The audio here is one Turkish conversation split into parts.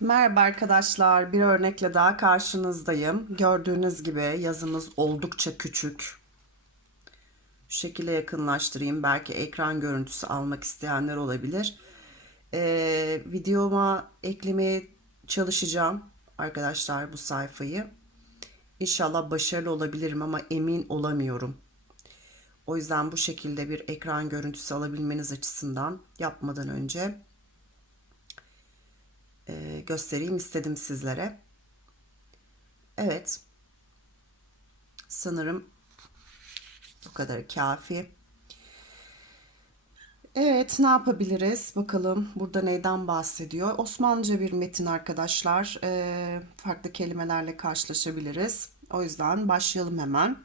Merhaba arkadaşlar. Bir örnekle daha karşınızdayım. Gördüğünüz gibi yazımız oldukça küçük. Şu şekilde yakınlaştırayım. Belki ekran görüntüsü almak isteyenler olabilir. Ee, videoma eklemeye çalışacağım arkadaşlar bu sayfayı. İnşallah başarılı olabilirim ama emin olamıyorum. O yüzden bu şekilde bir ekran görüntüsü alabilmeniz açısından yapmadan önce e, göstereyim istedim sizlere. Evet. Sanırım bu kadar kafi. Evet, ne yapabiliriz? Bakalım burada neyden bahsediyor? Osmanlıca bir metin arkadaşlar. E, farklı kelimelerle karşılaşabiliriz. O yüzden başlayalım hemen.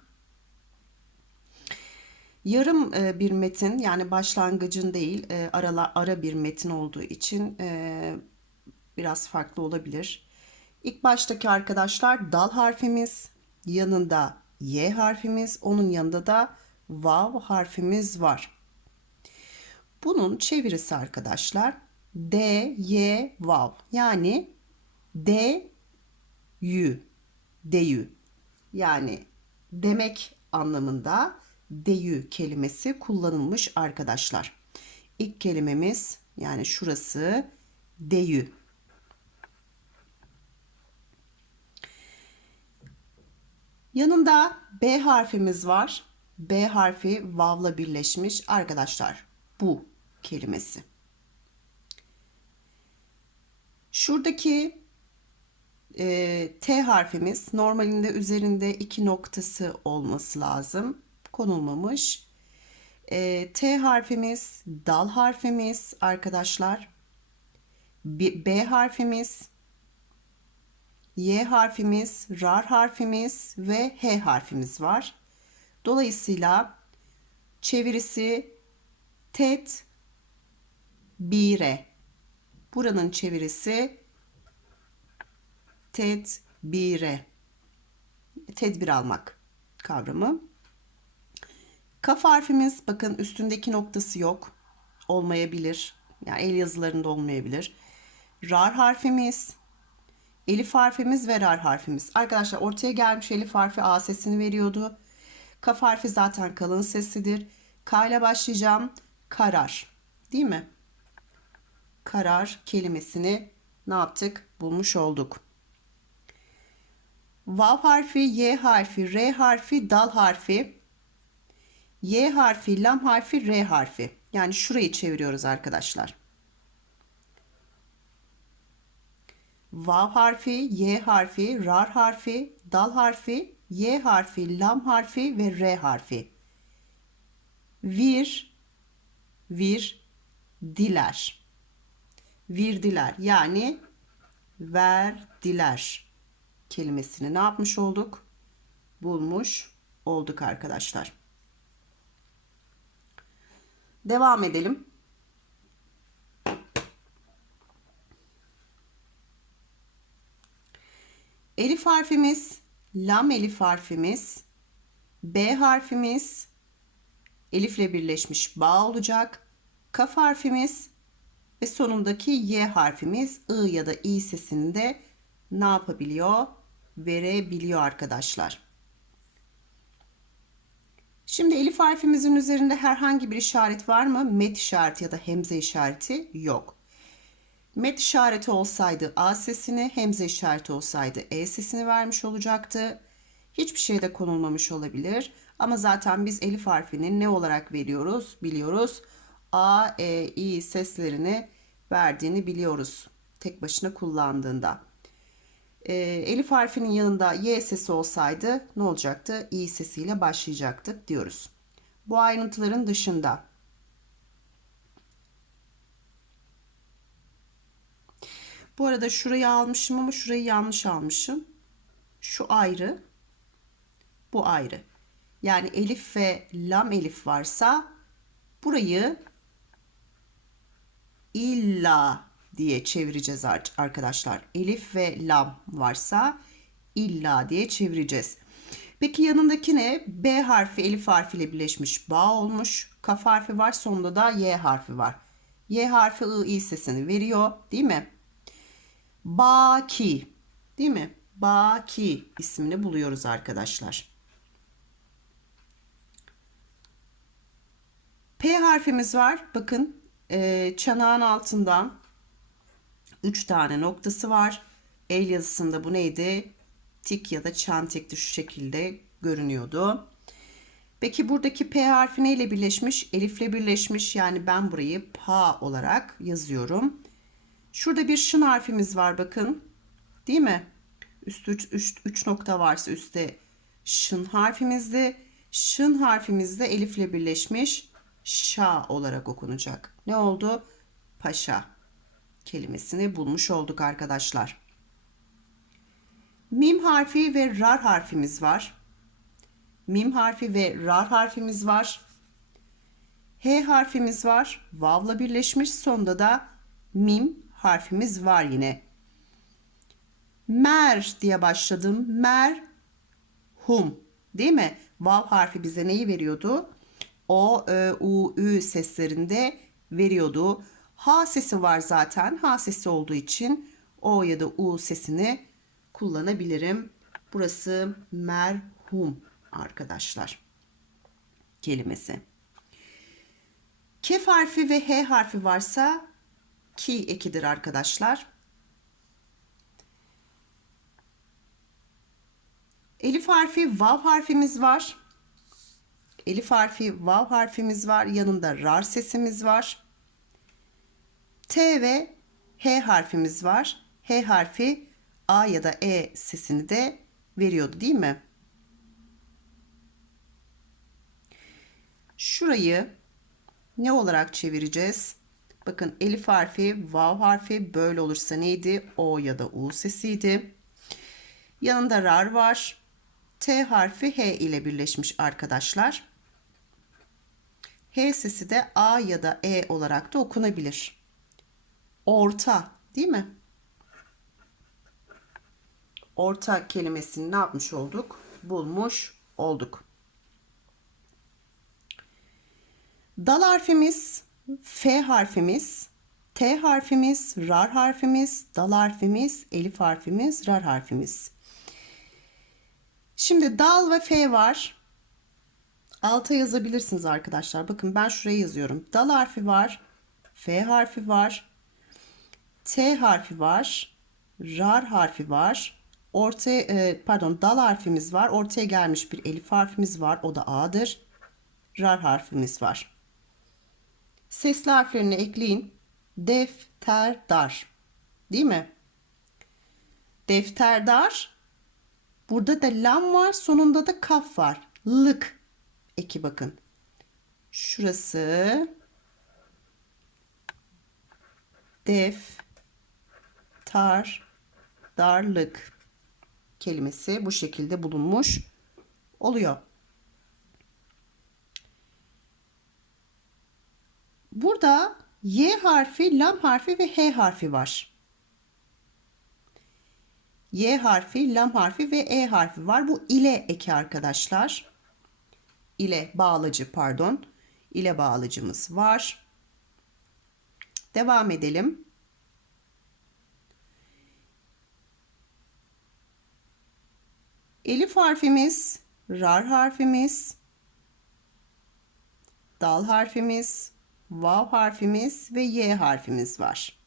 Yarım e, bir metin yani başlangıcın değil e, aralar ara bir metin olduğu için e, biraz farklı olabilir. İlk baştaki arkadaşlar dal harfimiz, yanında Y harfimiz, onun yanında da vav harfimiz var. Bunun çevirisi arkadaşlar D, Y, vav. Yani D, yü, deyü. Yani demek anlamında deyü kelimesi kullanılmış arkadaşlar. İlk kelimemiz yani şurası deyü. Yanında B harfimiz var. B harfi vavla birleşmiş arkadaşlar. Bu kelimesi. Şuradaki e, T harfimiz normalinde üzerinde iki noktası olması lazım. Konulmamış. E, T harfimiz dal harfimiz arkadaşlar. B, B harfimiz Y harfimiz, rar harfimiz ve H harfimiz var. Dolayısıyla çevirisi tet bire. Buranın çevirisi tet bire. Tedbir almak kavramı. Kaf harfimiz bakın üstündeki noktası yok. Olmayabilir. Yani el yazılarında olmayabilir. Rar harfimiz Elif harfimiz ve rar harfimiz. Arkadaşlar ortaya gelmiş elif harfi A sesini veriyordu. Kaf harfi zaten kalın sesidir. K ile başlayacağım. Karar. Değil mi? Karar kelimesini ne yaptık? Bulmuş olduk. Vav harfi, Y harfi, R harfi, dal harfi. Y harfi, lam harfi, R harfi. Yani şurayı çeviriyoruz arkadaşlar. Vav harfi, Y harfi, rar harfi, dal harfi, Y harfi, lam harfi ve R harfi. Vir, vir, diler. Virdiler yani verdiler kelimesini ne yapmış olduk? Bulmuş olduk arkadaşlar. Devam edelim. Elif harfimiz, lam elif harfimiz, B harfimiz, elifle birleşmiş bağ olacak. Kaf harfimiz ve sonundaki Y harfimiz I ya da İ sesini de ne yapabiliyor? Verebiliyor arkadaşlar. Şimdi elif harfimizin üzerinde herhangi bir işaret var mı? Met işareti ya da hemze işareti yok. Met işareti olsaydı A sesini, hemze işareti olsaydı E sesini vermiş olacaktı. Hiçbir şey de konulmamış olabilir. Ama zaten biz elif harfini ne olarak veriyoruz biliyoruz. A, E, İ seslerini verdiğini biliyoruz. Tek başına kullandığında. E, elif harfinin yanında Y sesi olsaydı ne olacaktı? İ sesiyle başlayacaktık diyoruz. Bu ayrıntıların dışında Bu arada şurayı almışım ama şurayı yanlış almışım. Şu ayrı. Bu ayrı. Yani elif ve lam elif varsa burayı illa diye çevireceğiz arkadaşlar. Elif ve lam varsa illa diye çevireceğiz. Peki yanındaki ne? B harfi elif harfiyle birleşmiş bağ olmuş. Kaf harfi var sonunda da Y harfi var. Y harfi I, I sesini veriyor değil mi? Baki. Değil mi? Baki ismini buluyoruz arkadaşlar. P harfimiz var. Bakın e, çanağın altından 3 tane noktası var. El yazısında bu neydi? Tik ya da çantikti şu şekilde görünüyordu. Peki buradaki P harfi neyle birleşmiş? Elifle birleşmiş. Yani ben burayı PA olarak yazıyorum. Şurada bir şın harfimiz var bakın. Değil mi? Üstü 3 nokta varsa üstte şın harfimizde. Şın harfimizde elifle birleşmiş. Şa olarak okunacak. Ne oldu? Paşa kelimesini bulmuş olduk arkadaşlar. Mim harfi ve rar harfimiz var. Mim harfi ve rar harfimiz var. H harfimiz var. Vav'la birleşmiş. Sonunda da mim harfimiz var yine. Mer diye başladım. Mer hum. Değil mi? Vav harfi bize neyi veriyordu? O, Ö, U, Ü seslerinde veriyordu. H sesi var zaten. H sesi olduğu için O ya da U sesini kullanabilirim. Burası merhum arkadaşlar kelimesi. Kef harfi ve H harfi varsa ki ekidir arkadaşlar. Elif harfi, vav harfimiz var. Elif harfi, vav harfimiz var. Yanında rar sesimiz var. T ve H harfimiz var. H harfi A ya da E sesini de veriyordu değil mi? Şurayı ne olarak çevireceğiz? Bakın elif harfi, vav harfi böyle olursa neydi? O ya da U sesiydi. Yanında rar var. T harfi H ile birleşmiş arkadaşlar. H sesi de A ya da E olarak da okunabilir. Orta değil mi? Orta kelimesini ne yapmış olduk? Bulmuş olduk. Dal harfimiz, F harfimiz, T harfimiz, rar harfimiz, dal harfimiz, elif harfimiz, rar harfimiz. Şimdi dal ve F var. Alta yazabilirsiniz arkadaşlar. Bakın ben şuraya yazıyorum. Dal harfi var. F harfi var. T harfi var. Rar harfi var. Ortaya e, pardon dal harfimiz var. Ortaya gelmiş bir elif harfimiz var. O da A'dır. Rar harfimiz var. Sesli harflerini ekleyin. Defter dar. Değil mi? Defterdar. Burada da lam var. Sonunda da kaf var. Lık. Eki bakın. Şurası def tar darlık kelimesi bu şekilde bulunmuş oluyor. Burada Y harfi, lam harfi ve H harfi var. Y harfi, lam harfi ve E harfi var. Bu ile eki arkadaşlar. İle bağlacı pardon. İle bağlacımız var. Devam edelim. Elif harfimiz, rar harfimiz, dal harfimiz, vav harfimiz ve y harfimiz var.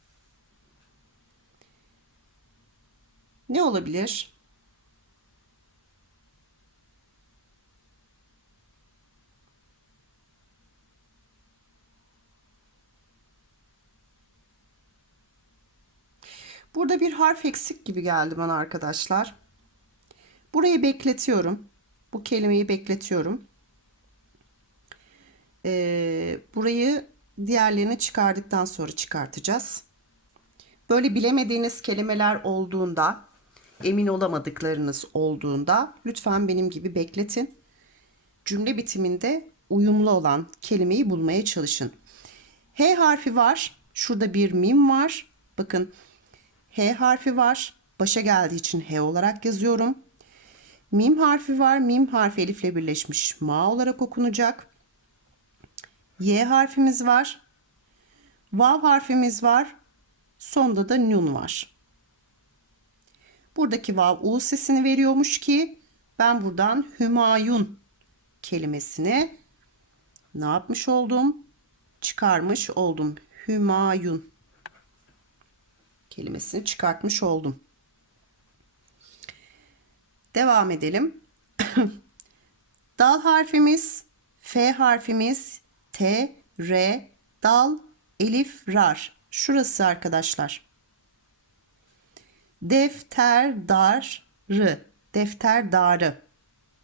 Ne olabilir? Burada bir harf eksik gibi geldi bana arkadaşlar. Burayı bekletiyorum. Bu kelimeyi bekletiyorum. Ee, burayı diğerlerini çıkardıktan sonra çıkartacağız. Böyle bilemediğiniz kelimeler olduğunda, emin olamadıklarınız olduğunda lütfen benim gibi bekletin. Cümle bitiminde uyumlu olan kelimeyi bulmaya çalışın. H harfi var. Şurada bir mim var. Bakın H harfi var. Başa geldiği için H olarak yazıyorum. Mim harfi var. Mim harfi elifle birleşmiş ma olarak okunacak. Y harfimiz var. Vav harfimiz var. Sonda da nun var. Buradaki vav u sesini veriyormuş ki ben buradan Hümayun kelimesini ne yapmış oldum? Çıkarmış oldum. Hümayun kelimesini çıkartmış oldum. Devam edelim. dal harfimiz, F harfimiz, T, R, dal, elif, rar. Şurası arkadaşlar. Defter, dar, rı. Defter, darı.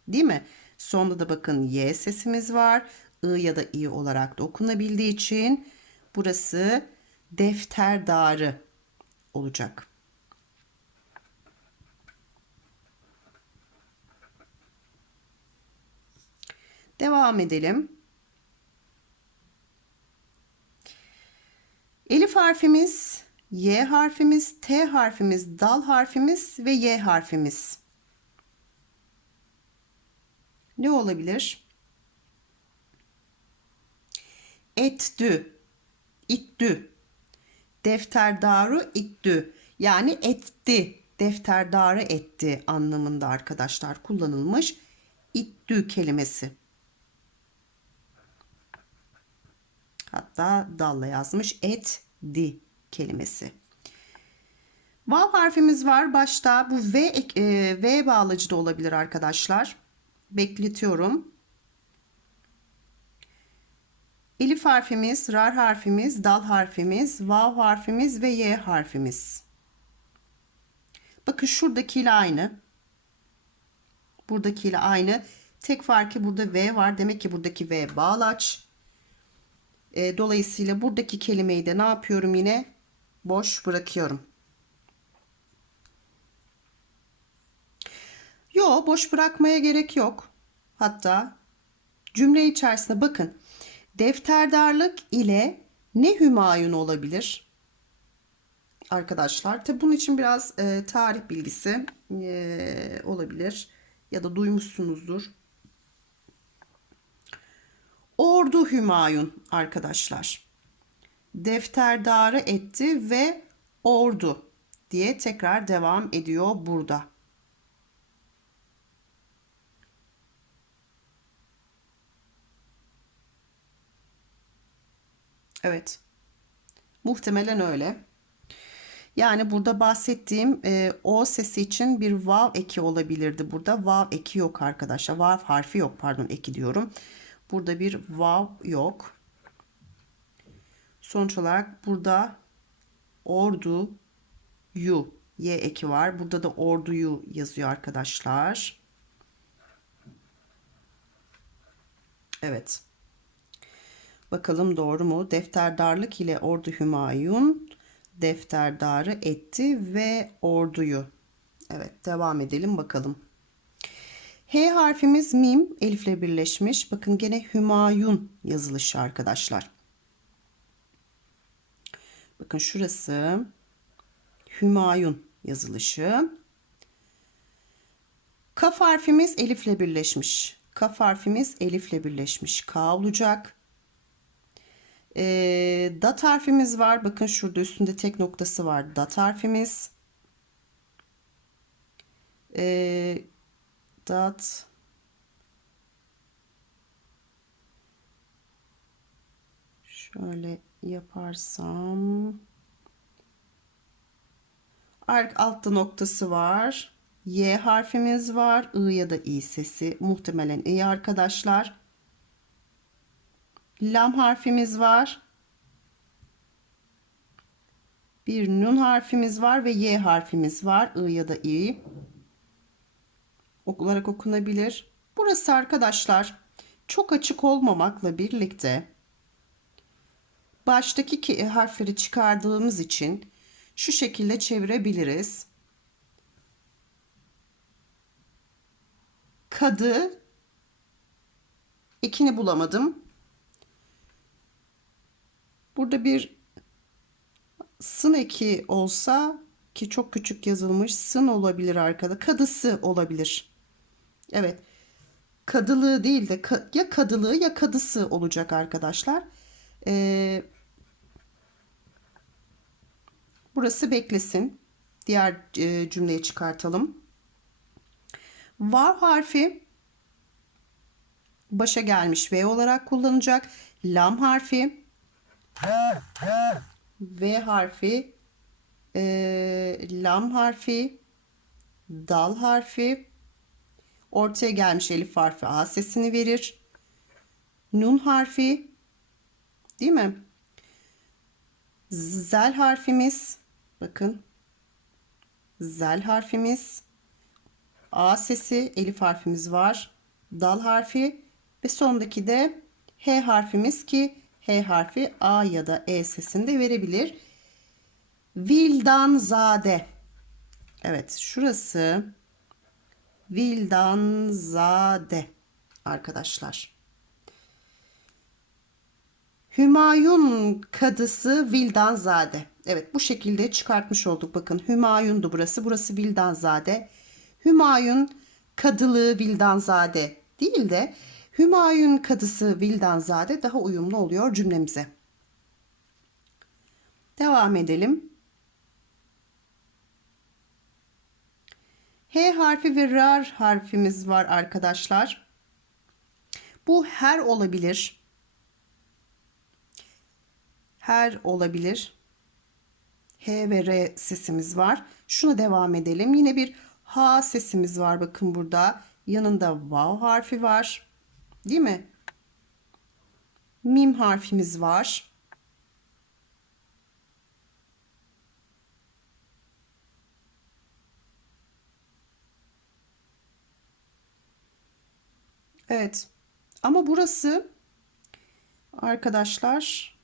Değil mi? Sonunda da bakın Y sesimiz var. I ya da I olarak da okunabildiği için burası defter darı olacak. Devam edelim. Elif harfimiz, Y harfimiz, T harfimiz, dal harfimiz ve Y harfimiz. Ne olabilir? Ettü, ittü, defterdarı ittü. Yani etti, defterdarı etti anlamında arkadaşlar kullanılmış ittü kelimesi. Hatta dalla yazmış et di kelimesi. Vav harfimiz var başta. Bu V, e, v bağlacı da olabilir arkadaşlar. Bekletiyorum. Elif harfimiz, rar harfimiz, dal harfimiz, vav harfimiz ve y harfimiz. Bakın şuradakiyle aynı. Buradakiyle aynı. Tek farkı burada V var. Demek ki buradaki V bağlaç. E, dolayısıyla buradaki kelimeyi de ne yapıyorum yine? Boş bırakıyorum. Yo boş bırakmaya gerek yok. Hatta cümle içerisinde bakın. Defterdarlık ile ne hümayun olabilir? Arkadaşlar tabi bunun için biraz e, tarih bilgisi e, olabilir ya da duymuşsunuzdur. Ordu Hümayun arkadaşlar. Defterdarı etti ve ordu diye tekrar devam ediyor burada. Evet. Muhtemelen öyle. Yani burada bahsettiğim e, o sesi için bir vav eki olabilirdi. Burada vav eki yok arkadaşlar. Vav harfi yok pardon eki diyorum. Burada bir vav yok. Sonuç olarak burada ordu yu y eki var. Burada da orduyu yazıyor arkadaşlar. Evet. Bakalım doğru mu? Defterdarlık ile ordu Hümayun defterdarı etti ve orduyu. Evet devam edelim bakalım. H harfimiz mim elifle birleşmiş. Bakın gene Hümayun yazılışı arkadaşlar. Bakın şurası Hümayun yazılışı. Kaf harfimiz elifle birleşmiş. Kaf harfimiz elifle birleşmiş. K olacak. E, dat harfimiz var. Bakın şurada üstünde tek noktası var. Dat harfimiz. E, dat şöyle yaparsam altta noktası var. Y harfimiz var. I ya da I sesi. Muhtemelen I arkadaşlar. Lam harfimiz var. Bir nun harfimiz var ve Y harfimiz var. I ya da I. Olarak okunabilir. Burası arkadaşlar çok açık olmamakla birlikte baştaki ki harfleri çıkardığımız için şu şekilde çevirebiliriz. Kadı ekini bulamadım. Burada bir sın eki olsa ki çok küçük yazılmış sın olabilir arkada. Kadısı olabilir. Evet. Kadılığı değil de ya kadılığı ya kadısı olacak arkadaşlar. Ee, burası beklesin. Diğer e, cümleye çıkartalım. Vav harfi başa gelmiş V olarak kullanacak. Lam harfi V harfi e, lam harfi dal harfi ortaya gelmiş elif harfi A sesini verir. Nun harfi değil mi? Zel harfimiz bakın zel harfimiz A sesi elif harfimiz var. Dal harfi ve sondaki de H harfimiz ki H harfi A ya da E sesini de verebilir. Vildanzade. Evet şurası Vildanzade arkadaşlar. Hümayun kadısı Vildanzade. Evet bu şekilde çıkartmış olduk. Bakın Hümayun'du burası. Burası Vildanzade. Hümayun kadılığı Vildanzade değil de Hümayun kadısı Vildanzade daha uyumlu oluyor cümlemize. Devam edelim. H harfi ve R harfimiz var arkadaşlar. Bu her olabilir. Her olabilir. H ve R sesimiz var. Şuna devam edelim. Yine bir H sesimiz var. Bakın burada. Yanında vav harfi var. Değil mi? Mim harfimiz var. Evet. Ama burası arkadaşlar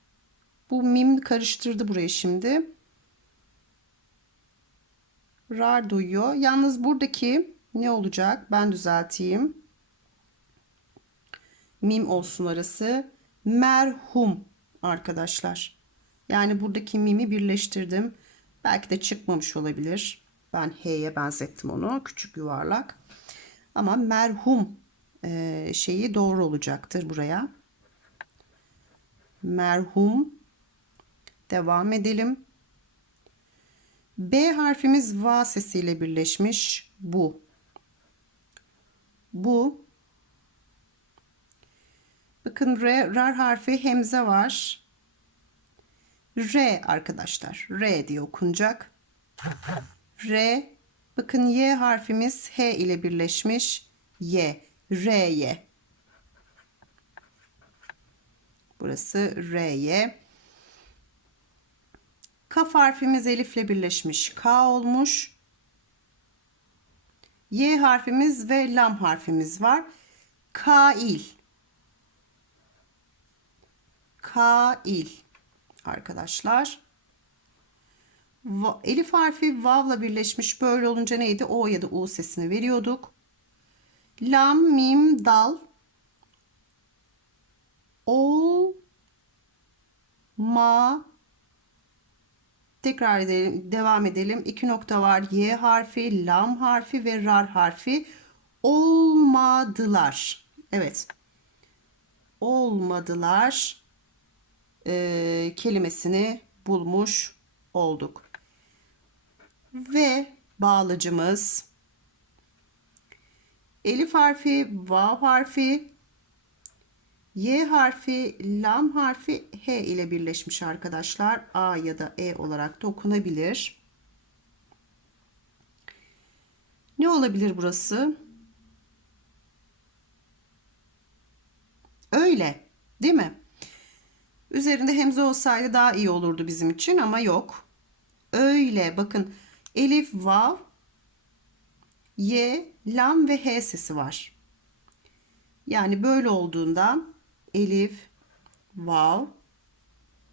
bu mim karıştırdı burayı şimdi. Rar duyuyor. Yalnız buradaki ne olacak? Ben düzelteyim. Mim olsun arası. Merhum arkadaşlar. Yani buradaki mimi birleştirdim. Belki de çıkmamış olabilir. Ben H'ye benzettim onu. Küçük yuvarlak. Ama merhum e, şeyi doğru olacaktır buraya. Merhum. Devam edelim. B harfimiz va sesiyle birleşmiş. Bu. Bu. Bakın R, rar harfi hemze var. R arkadaşlar. R diye okunacak. R. Bakın Y harfimiz H ile birleşmiş. Y. R'ye. Burası R'ye. Kaf harfimiz elifle birleşmiş. K olmuş. Y harfimiz ve lam harfimiz var. Kail. Kail. Arkadaşlar. Elif harfi vavla birleşmiş. Böyle olunca neydi? O ya da U sesini veriyorduk. Lam, mim, dal. Ol, ma, tekrar edelim, devam edelim. İki nokta var. Y harfi, lam harfi ve rar harfi. Olmadılar. Evet. Olmadılar e, kelimesini bulmuş olduk. Ve bağlıcımız Elif harfi, vav harfi, Y harfi, lam harfi H ile birleşmiş arkadaşlar. A ya da E olarak da okunabilir. Ne olabilir burası? Öyle, değil mi? Üzerinde hemze olsaydı daha iyi olurdu bizim için ama yok. Öyle, bakın elif, vav, Y, lam ve H sesi var. Yani böyle olduğunda elif, vav,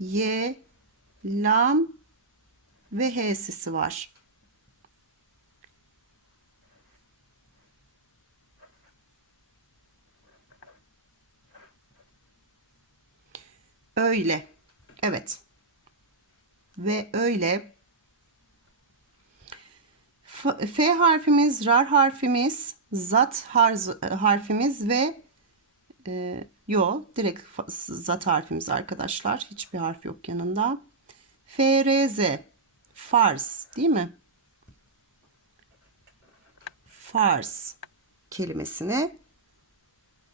y, lam ve h sesi var. Öyle. Evet. Ve öyle. F, harfimiz, rar harfimiz, zat harfimiz ve e, yo direkt zat harfimiz arkadaşlar. Hiçbir harf yok yanında. FRZ farz değil mi? farz kelimesini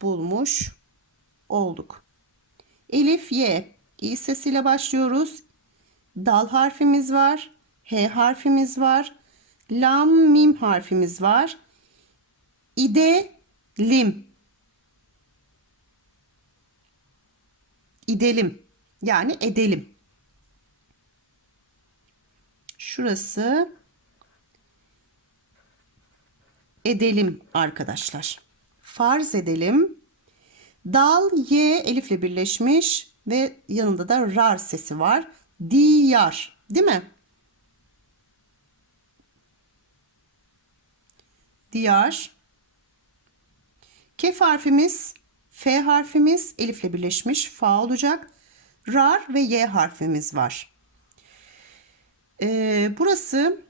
bulmuş olduk. Elif Y. İ sesiyle başlıyoruz. Dal harfimiz var. H harfimiz var. Lam mim harfimiz var. İde lim. İdelim. Yani edelim. Şurası edelim arkadaşlar. Farz edelim. Dal Y elifle birleşmiş ve yanında da rar sesi var. Diyar, değil mi? Diyar. Kef harfimiz, F harfimiz elifle birleşmiş fa olacak. Rar ve Y harfimiz var. Ee, burası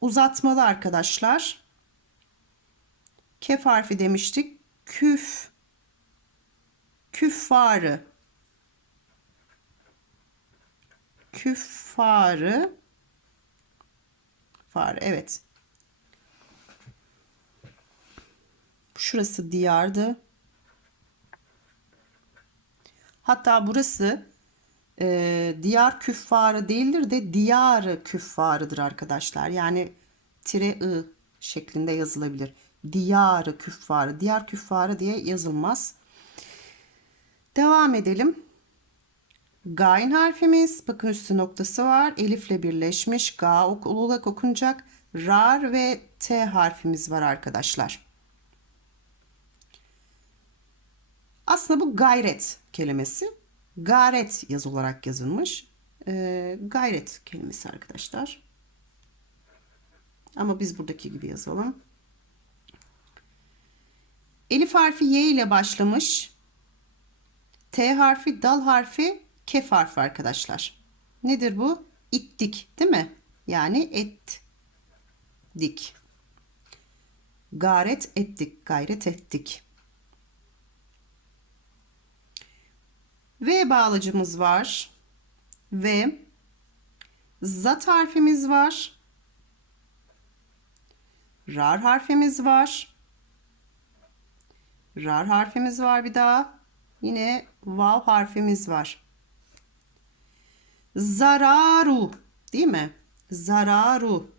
uzatmalı arkadaşlar. Kef harfi demiştik. Küf. Küffarı. Küffarı. Fare evet. Şurası diyardı. Hatta burası e, diyar küffarı değildir de diyarı küffarıdır arkadaşlar. Yani tire ı şeklinde yazılabilir. Diyarı küffarı, diyar küffarı diye yazılmaz. Devam edelim. Gayn harfimiz bakın üstü noktası var. Elifle birleşmiş. Ga olarak okunacak. Rar ve T harfimiz var arkadaşlar. Aslında bu gayret kelimesi. Garet yaz olarak yazılmış. Ee, gayret kelimesi arkadaşlar. Ama biz buradaki gibi yazalım. Elif harfi Y ile başlamış. T harfi, dal harfi, kef harfi arkadaşlar. Nedir bu? İttik değil mi? Yani et dik. Garet ettik, gayret ettik. V bağlacımız var. Ve zat harfimiz var. Rar harfimiz var. Rar harfimiz var bir daha. Yine vav harfimiz var. Zararu değil mi? Zararu.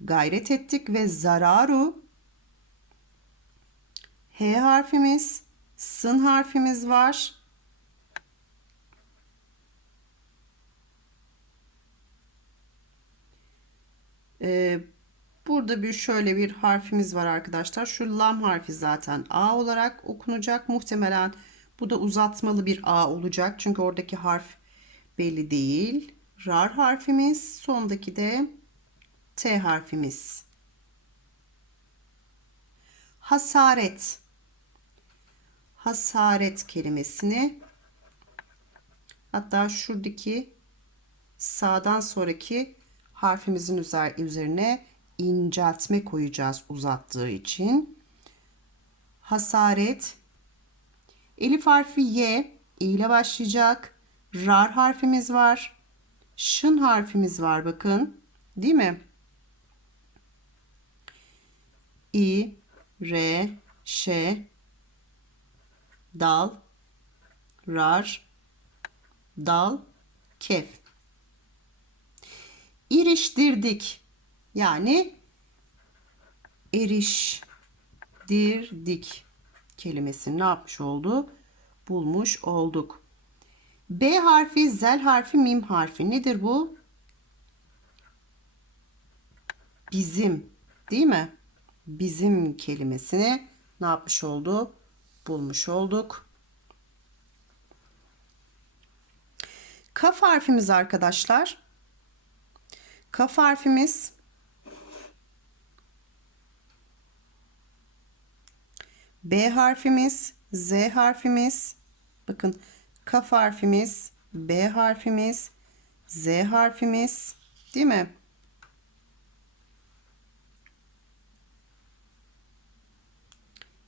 Gayret ettik ve zararu. H harfimiz, sın harfimiz var. Ee, Burada bir şöyle bir harfimiz var arkadaşlar. Şu lam harfi zaten A olarak okunacak. Muhtemelen bu da uzatmalı bir A olacak. Çünkü oradaki harf belli değil. Rar harfimiz. Sondaki de T harfimiz. Hasaret. Hasaret kelimesini hatta şuradaki sağdan sonraki harfimizin üzerine inceltme koyacağız uzattığı için. Hasaret. Elif harfi Y ile başlayacak. Rar harfimiz var. Şın harfimiz var bakın. Değil mi? İ, R, Ş, dal, rar, dal, kef. İriştirdik yani eriştirdik kelimesini ne yapmış oldu? Bulmuş olduk. B harfi, zel harfi, mim harfi. Nedir bu? Bizim. Değil mi? Bizim kelimesini ne yapmış oldu? Bulmuş olduk. Kaf harfimiz arkadaşlar. Kaf harfimiz B harfimiz, Z harfimiz, bakın kaf harfimiz, B harfimiz, Z harfimiz, değil mi?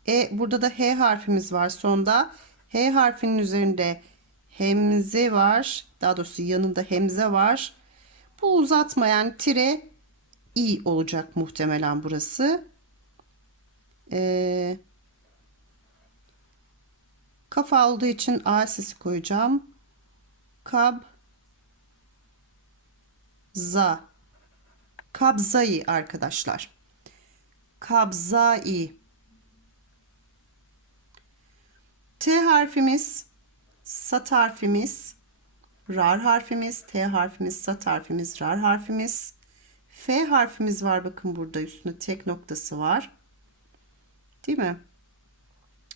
E burada da H harfimiz var sonda. H harfinin üzerinde hemze var. Daha doğrusu yanında hemze var. Bu uzatma yani tire i olacak muhtemelen burası. Ee, kafa olduğu için a sesi koyacağım. Kab za kabzayı arkadaşlar. Kabzai. T harfimiz, sat harfimiz, rar harfimiz, T harfimiz, sat harfimiz, rar harfimiz. F harfimiz var bakın burada üstünde tek noktası var. Değil mi?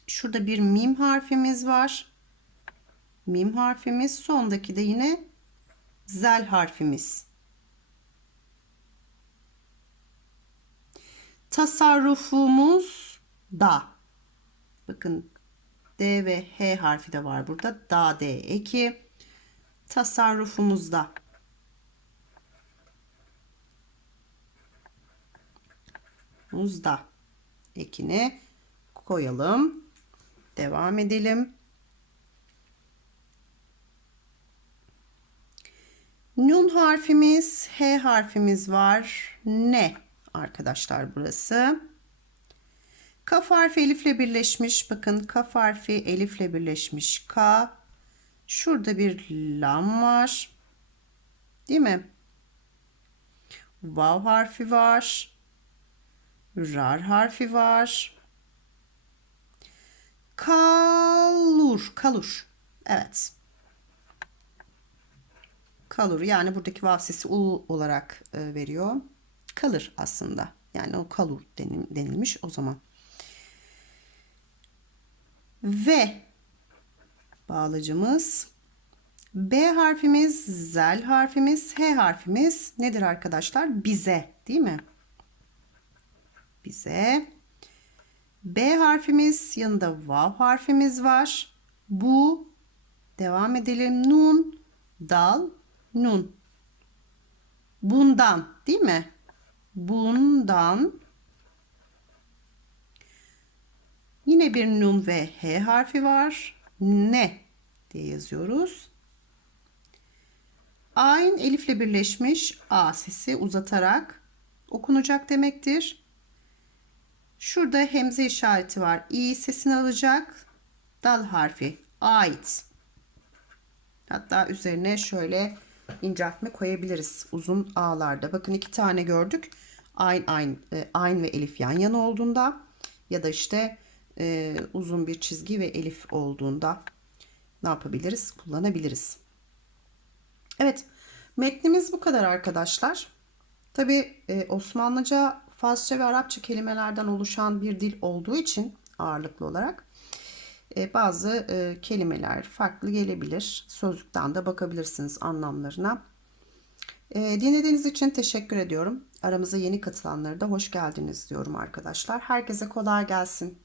Şurada bir mim harfimiz var. Mim harfimiz. Sondaki de yine zel harfimiz. Tasarrufumuz da. Bakın D ve H harfi de var burada. Da D eki. Tasarrufumuzda. Muzda ekini koyalım. Devam edelim. Nun harfimiz, H harfimiz var. Ne arkadaşlar burası. Kaf harfi elifle birleşmiş. Bakın kaf harfi elifle birleşmiş. K. Şurada bir lam var. Değil mi? Vav harfi var. Rar harfi var. Kalur, kalur. Evet. Kalur yani buradaki vav sesi u olarak e, veriyor. Kalır aslında. Yani o kalur denilmiş o zaman. Ve bağlacımız B harfimiz, zel harfimiz, H harfimiz nedir arkadaşlar? Bize değil mi? Bize. B harfimiz yanında vav harfimiz var. Bu devam edelim. Nun, dal, nun. Bundan değil mi? Bundan Yine bir nun ve h harfi var. Ne diye yazıyoruz. Ayn elifle birleşmiş a sesi uzatarak okunacak demektir. Şurada hemze işareti var. i sesini alacak. Dal harfi ait. Hatta üzerine şöyle inceltme koyabiliriz uzun a'larda. Bakın iki tane gördük. Ayn, ayn, ayn ve elif yan yana olduğunda ya da işte e, uzun bir çizgi ve elif olduğunda ne yapabiliriz? Kullanabiliriz. Evet, metnimiz bu kadar arkadaşlar. Tabi e, Osmanlıca, Farsça ve Arapça kelimelerden oluşan bir dil olduğu için ağırlıklı olarak e, bazı e, kelimeler farklı gelebilir. Sözlükten de bakabilirsiniz anlamlarına. E, dinlediğiniz için teşekkür ediyorum. Aramıza yeni katılanlara da hoş geldiniz diyorum arkadaşlar. Herkese kolay gelsin.